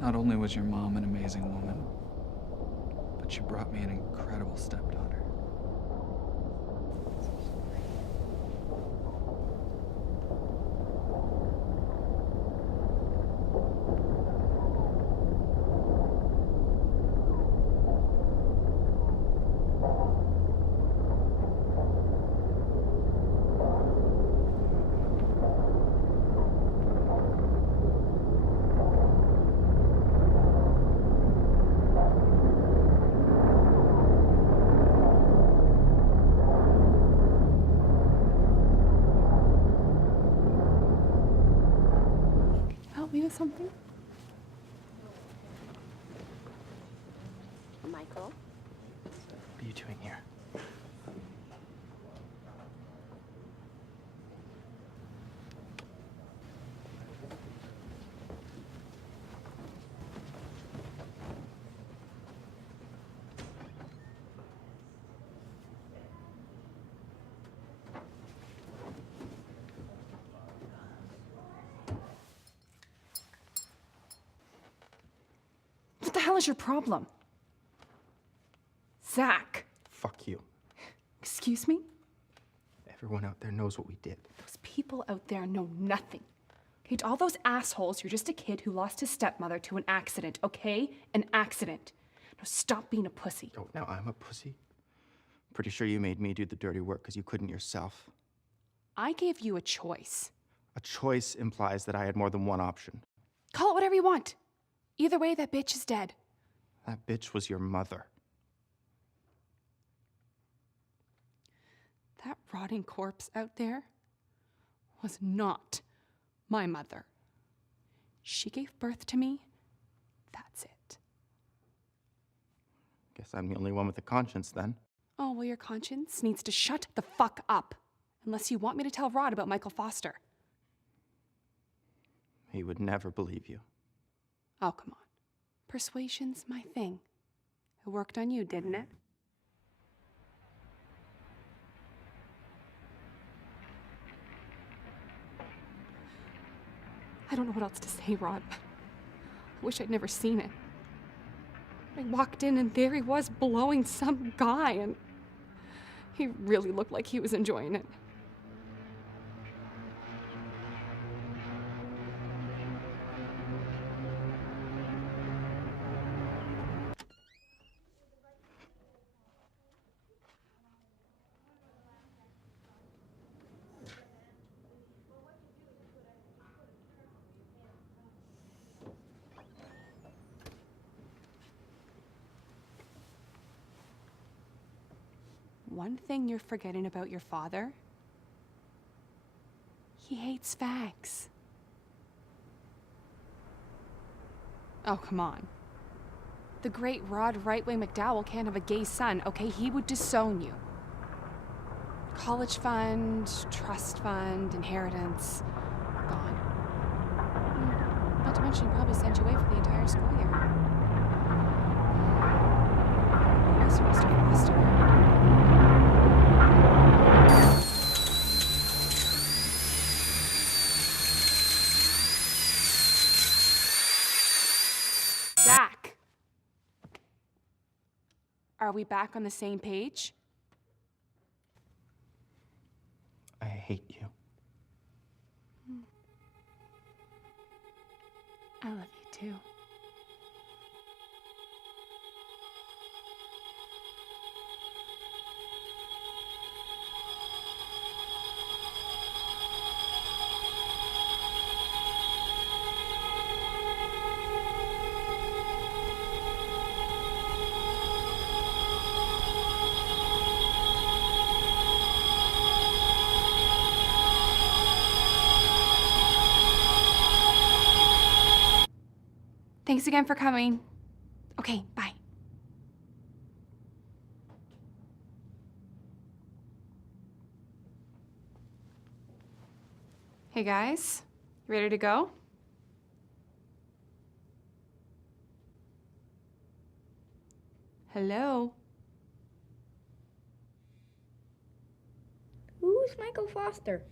Not only was your mom an amazing woman, but she brought me an incredible stepdaughter. Help me with something? Michael? What are you doing here? What the hell is your problem? Zach. Fuck you. Excuse me? Everyone out there knows what we did. Those people out there know nothing. Okay, to all those assholes, you're just a kid who lost his stepmother to an accident, okay? An accident. Now stop being a pussy. Oh, now I'm a pussy? Pretty sure you made me do the dirty work because you couldn't yourself. I gave you a choice. A choice implies that I had more than one option. Call it whatever you want. Either way, that bitch is dead. That bitch was your mother. That rotting corpse out there was not my mother. She gave birth to me. That's it. Guess I'm the only one with a conscience then. Oh, well, your conscience needs to shut the fuck up. Unless you want me to tell Rod about Michael Foster. He would never believe you. Oh, come on. Persuasion's my thing. It worked on you, didn't it? I don't know what else to say, Rod. I wish I'd never seen it. I walked in and there he was blowing some guy, and he really looked like he was enjoying it. One thing you're forgetting about your father, he hates fags. Oh, come on. The great Rod Rightway McDowell can't have a gay son, okay? He would disown you. College fund, trust fund, inheritance, gone. Not to mention, he probably sent you away for the entire school year. Yes, Mr. Foster. Zach! Are we back on the same page? I hate you. I love you too. Thanks again for coming. Okay, bye. Hey guys, you ready to go? Hello? Who's Michael Foster?